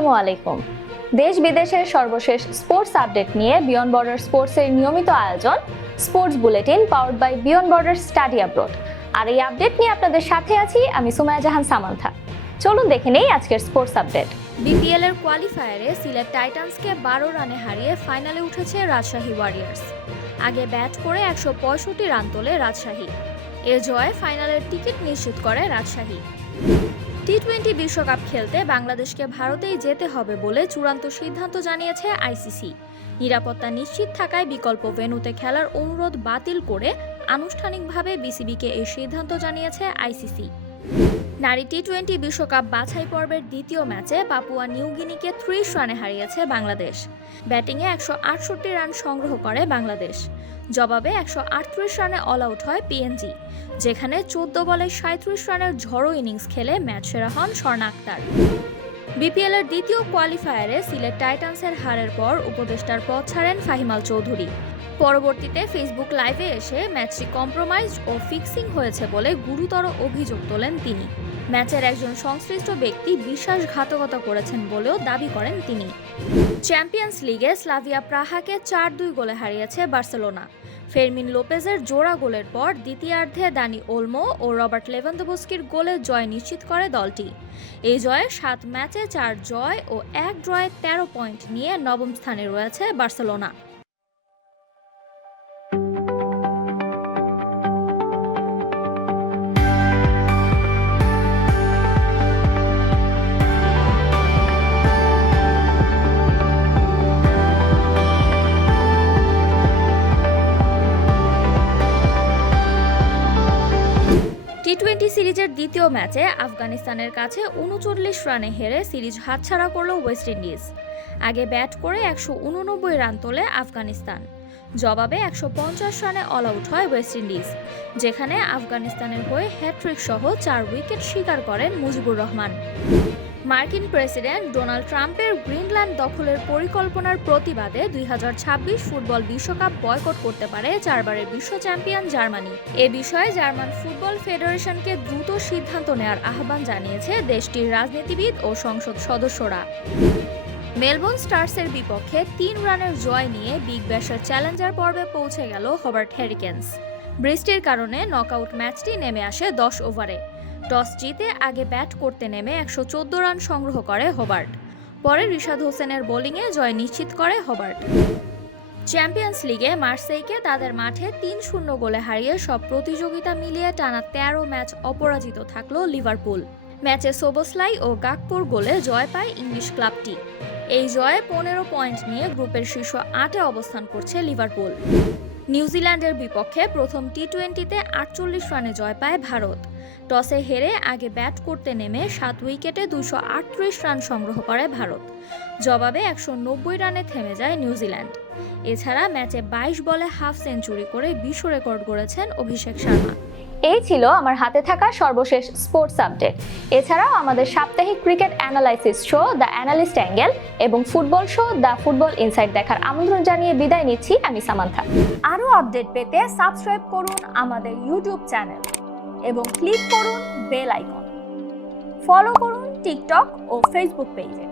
আসসালামু আলাইকুম। দেশ বিদেশের সর্বশেষ স্পোর্টস আপডেট নিয়ে বিয়ন্ড বর্ডার স্পোর্টসের নিয়মিত আয়োজন sports bulletin powered by beyond border study abroad. আর এই আপডেট নিয়ে আপনাদের সাথে আছি আমি সুমাইয়া জাহান সামান্থা। চলুন দেখে নেই আজকের স্পোর্টস আপডেট। বিপিএল এর কোয়ালিফায়ারে সিলেট টাইটান্সকে 12 রানে হারিয়ে ফাইনালে উঠেছে রাজশাহী ওয়ারিয়র্স। আগে ব্যাট করে 165 রান তোলে রাজশাহী। এ জয়ে ফাইনালের টিকিট নিশ্চিত করে রাজশাহী। টি-20 বিশ্বকাপ খেলতে বাংলাদেশকে ভারতেই যেতে হবে বলে চূড়ান্ত সিদ্ধান্ত জানিয়েছে আইসিসি। নিরাপত্তা নিশ্চিত থাকায় বিকল্প ভেন্যুতে খেলার অনুরোধ বাতিল করে আনুষ্ঠানিকভাবে বিসিবিকে এই সিদ্ধান্ত জানিয়েছে আইসিসি। নারী টি-20 বিশ্বকাপ বাছাই পর্বের দ্বিতীয় ম্যাচে পাপুয়া নিউগিনিকে 30 রানে হারিয়েছে বাংলাদেশ। ব্যাটিংয়ে 168 রান সংগ্রহ করে বাংলাদেশ। জবাবে 138 রানে অল আউট হয় পিএনজি, যেখানে 14 বলে 37 রানের ঝড়ো ইনিংস খেলে ম্যাচ সেরা হন স্বর্ণা আক্তার। বিপিএল এর দ্বিতীয় কোয়ালিফায়ারে সিলেট টাইটান্সের হারের পর উপদেষ্টার পদ ছাড়েন ফাহিমাল চৌধুরী। পরবর্তীতে ফেসবুক লাইভে এসে ম্যাচটি কম্প্রোমাইজ ও ফিক্সিং হয়েছে বলে গুরুতর অভিযোগ তোলেন তিনি। ম্যাচের একজন সংশ্লিষ্ট ব্যক্তি বিশ্বাসঘাতকতা করেছেন বলেও দাবি করেন তিনি। চ্যাম্পিয়ন্স লিগে স্লাভিয়া প্রাহাকে 4-2 গোলে হারিয়েছে বার্সেলোনা। ফেরমিন লোপেজের জোড়া গোলের পর দ্বিতীয়ার্ধে দানি ওলমো ও রবার্ট লেভানদোভস্কির গোলে জয় নিশ্চিত করে দলটি। এই জয়ে 7 ম্যাচে 4 জয় ও 1 ড্রয়ে 13 পয়েন্ট নিয়ে নবম স্থানে রয়েছে বার্সেলোনা। টি-20 সিরিজের দ্বিতীয় ম্যাচে আফগানিস্তানের কাছে 39 রানে হেরে সিরিজ হাতছাড়া করল ওয়েস্ট ইন্ডিজ। আগে ব্যাট করে 189 রান তোলে আফগানিস্তান। জবাবে 150 রানে অল আউট হয় ওয়েস্ট ইন্ডিজ, যেখানে আফগানিস্তানের হয়ে হ্যাট্রিক সহ 4 উইকেট শিকার করেন মুজিবুর রহমান। মার্কিন প্রেসিডেন্ট ডোনাল্ড ট্রাম্পের গ্রিনল্যান্ড দখলের পরিকল্পনার প্রতিবাদে 2026 ফুটবল বিশ্বকাপ বয়কট করতে পারে 4 বারের বিশ্ব চ্যাম্পিয়ন জার্মানি। এ বিষয়ে জার্মান ফুটবল ফেডারেশনকে দ্রুত সিদ্ধান্ত নেওয়ার আহ্বান জানিয়েছে দেশটির রাজনীতিবিদ ও সংসদ সদস্যরা। মেলবোর্ন স্টার্সের বিপক্ষে 3 রানের জয় নিয়ে বিগ ব্যাশের চ্যালেঞ্জার পর্বে পৌঁছে গেল হোবার্ট হ্যারিকেন্স। বৃষ্টির কারণে নকআউট ম্যাচটি নেমে আসে 10 ওভারে। টস জিতে আগে ব্যাট করতে নেমে 114 রান সংগ্রহ করে হোবার্ট। পরে রিশাদ হোসেনের বোলিংয়ে জয় নিশ্চিত করে হোবার্ট। চ্যাম্পিয়ন্স লিগে মার্সেইকে তাদের মাঠে 3-0 গোলে হারিয়ে সব প্রতিযোগিতা মিলিয়ে টানা 13 ম্যাচ অপরাজিত থাকল লিভারপুল। ম্যাচে সোবোসলাই ও গাকপোর গোলে জয় পায় ইংলিশ ক্লাবটি। এই জয়ে 15 পয়েন্ট নিয়ে গ্রুপের শীর্ষ 8-এ অবস্থান করছে লিভারপুল। নিউজিল্যান্ডের বিপক্ষে প্রথম টি-20তে 48 রানে জয় পায় ভারত। টসে হেরে আগে ব্যাট করতে নেমে 7 উইকেটে 238 রান সংগ্রহ করে ভারত। জবাবে 190 রানে থেমে যায় নিউজিল্যান্ড। এছাড়া ম্যাচে 22 বলে হাফ সেঞ্চুরি করে বিশ্ব রেকর্ড গড়েছেন অভিষেক শর্মা। এই ছিল আমার হাতে থাকা সর্বশেষ স্পোর্টস আপডেট। এছাড়াও আমাদের সাপ্তাহিক cricket analysis show the analyst angle এবং football show the football insight দেখার আমন্ত্রণ জানিয়ে বিদায় নিচ্ছি আমি সামান্থা। আরও আপডেট পেতে সাবস্ক্রাইব করুন আমাদের ইউটিউব চ্যানেল এবং ক্লিক করুন বেল আইকন। ফলো করুন টিকটক ও ফেসবুক পেজে।